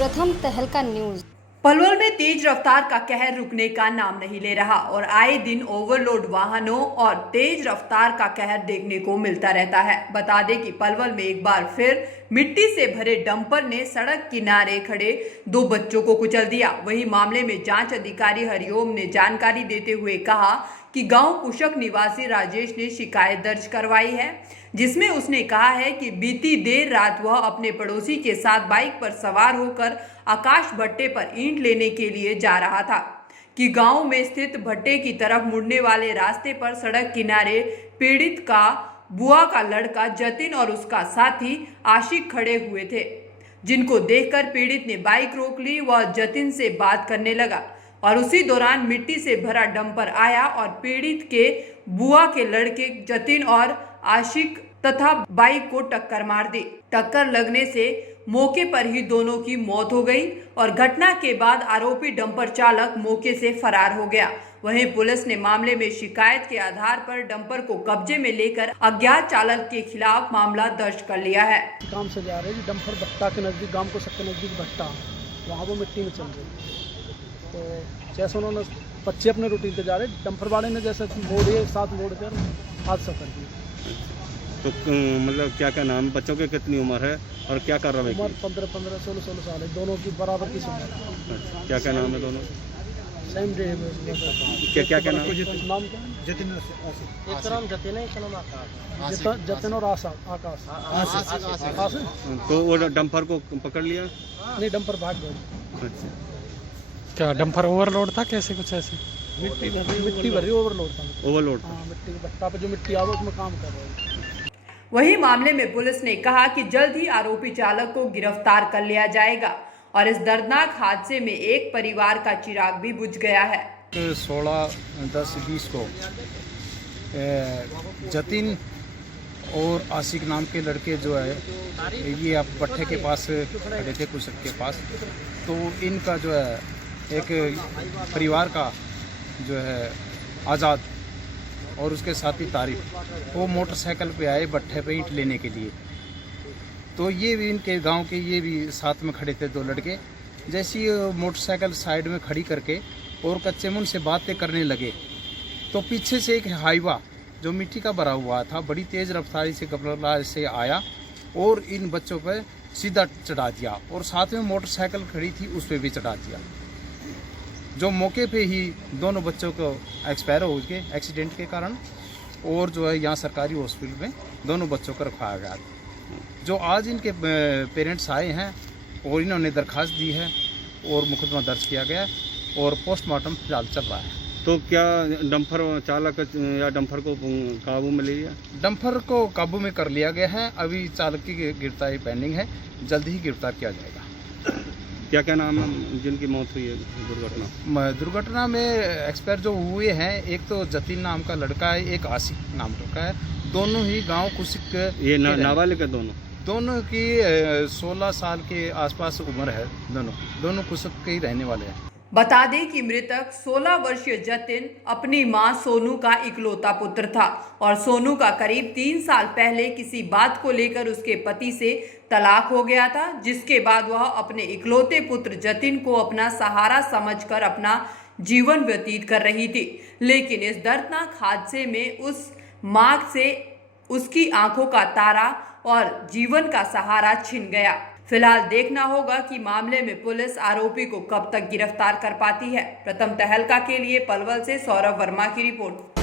प्रथम तहलका न्यूज। पलवल में तेज रफ्तार का कहर रुकने का नाम नहीं ले रहा और आए दिन ओवरलोड वाहनों और तेज रफ्तार का कहर देखने को मिलता रहता है। बता दें कि पलवल में एक बार फिर मिट्टी से भरे डंपर ने सड़क किनारे खड़े 2 बच्चों को कुचल दिया। वहीं मामले में जांच अधिकारी हरिओम ने जानकारी देते हुए कहा कि गांव कुशक निवासी राजेश ने शिकायत दर्ज करवाई है, जिसमें उसने कहा है कि बीती देर रात वह अपने पड़ोसी के साथ बाइक पर सवार होकर आकाश भट्टे पर ईंट लेने के लिए जा रहा था कि गांव में स्थित भट्टे की तरफ मुड़ने वाले रास्ते पर सड़क किनारे पीड़ित का बुआ का लड़का जतिन और उसका साथी आशिक खड़े हुए थे, जिनको देखकर पीड़ित ने बाइक रोक ली। वह जतिन से बात करने लगा और उसी दौरान मिट्टी से भरा डंपर आया और पीड़ित के बुआ के लड़के जतिन और आशिक तथा बाइक को टक्कर मार दी। टक्कर लगने से मौके पर ही दोनों की मौत हो गई और घटना के बाद आरोपी डंपर चालक मौके से फरार हो गया। वहीं पुलिस ने मामले में शिकायत के आधार पर डंपर को कब्जे में लेकर अज्ञात चालक के खिलाफ मामला दर्ज कर लिया है। काम से जा रहे डंपर भट्टा के नज़दीक, गांव को सबके नज़दीक भट्टा, वहाँ वो मिट्टी में चल रही। तो जैसे उन्होंने बच्चे अपने रूटीन पे जा रहे, डंपर वाले ने जैसे मोड़े साथ मोड़ कर हादसा कर दिया। तो मतलब क्या क्या नाम, बच्चों की कितनी उम्र है और क्या कर रहे हैं? उम्र 15, 16 साल है, दोनों की बराबर की उम्र। क्या क्या नाम है दोनों? Same day. क्या क्या नाम? नाम क्या? जतिन, एक नाम जतिन है, एक नाम आकाश। जतिन और आकाश। तो वो डंपर को पकड़ लिया? नहीं, डंपर भाग गए। अच्छा, क्या डंपर ओवरलोड था, कैसे कुछ ऐसे? मिट्टी भरी ओवरलोड था। ओवरलोड हाँ, मिट्टी के भट्टा पे जो मिट्टी आ उसमें काम कर रहे हैं। वहीं मामले में पुलिस ने कहा कि जल्द ही आरोपी चालक को गिरफ्तार कर लिया जाएगा और इस दर्दनाक हादसे में एक परिवार का चिराग भी बुझ गया है। 16/10/20 को जतिन और आशिक नाम के लड़के जो है ये आप भट्टे के पास खड़े थे, कुशक के पास। तो इनका जो है एक परिवार का जो है आज़ाद और उसके साथी तारिफ, वो मोटरसाइकिल पे आए भट्टे पे ईंट लेने के लिए। तो ये भी इनके गांव के ये भी साथ में खड़े थे 2 लड़के। जैसी मोटरसाइकिल साइड में खड़ी करके और कच्चे मुंह से बातें करने लगे, तो पीछे से एक हाईवा जो मिट्टी का भरा हुआ था बड़ी तेज़ रफ्तारी से गबला से आया और इन बच्चों पर सीधा चढ़ा दिया और साथ में मोटरसाइकिल खड़ी थी उस पर भी चढ़ा दिया। जो मौके पे ही दोनों बच्चों को एक्सपायर हो गए एक्सीडेंट के कारण, और जो है यहाँ सरकारी हॉस्पिटल में दोनों बच्चों को रखवाया गया। जो आज इनके पेरेंट्स आए हैं और इन्होंने दरख्वास्त दी है और मुकदमा दर्ज किया गया और पोस्टमार्टम फिलहाल चल रहा है। तो क्या डंपर चालक या डंपर को काबू में ले लिया? डंपर को काबू में कर लिया गया है, अभी चालक की गिरफ्तारी पेंडिंग है, जल्द ही गिरफ्तार किया जाएगा। क्या क्या नाम है जिनकी मौत हुई है दुर्घटना में? एक्सपायर जो हुए हैं, एक तो जतिन नाम का लड़का है, एक आशिक नाम का है। दोनों ही गांव कुशक। ये नाबालिग है दोनों की 16 साल के आसपास उम्र है। दोनों कुशक के ही रहने वाले हैं। बता दें कि मृतक 16 वर्षीय जतिन अपनी मां सोनू का इकलौता पुत्र था और सोनू का करीब 3 साल पहले किसी बात को लेकर उसके पति से तलाक हो गया था, जिसके बाद वह अपने इकलौते पुत्र जतिन को अपना सहारा समझकर अपना जीवन व्यतीत कर रही थी। लेकिन इस दर्दनाक हादसे में उस मां से उसकी आंखों का तारा और जीवन का सहारा छिन गया। फिलहाल देखना होगा कि मामले में पुलिस आरोपी को कब तक गिरफ्तार कर पाती है। प्रथम तहलका के लिए पलवल से सौरभ वर्मा की रिपोर्ट।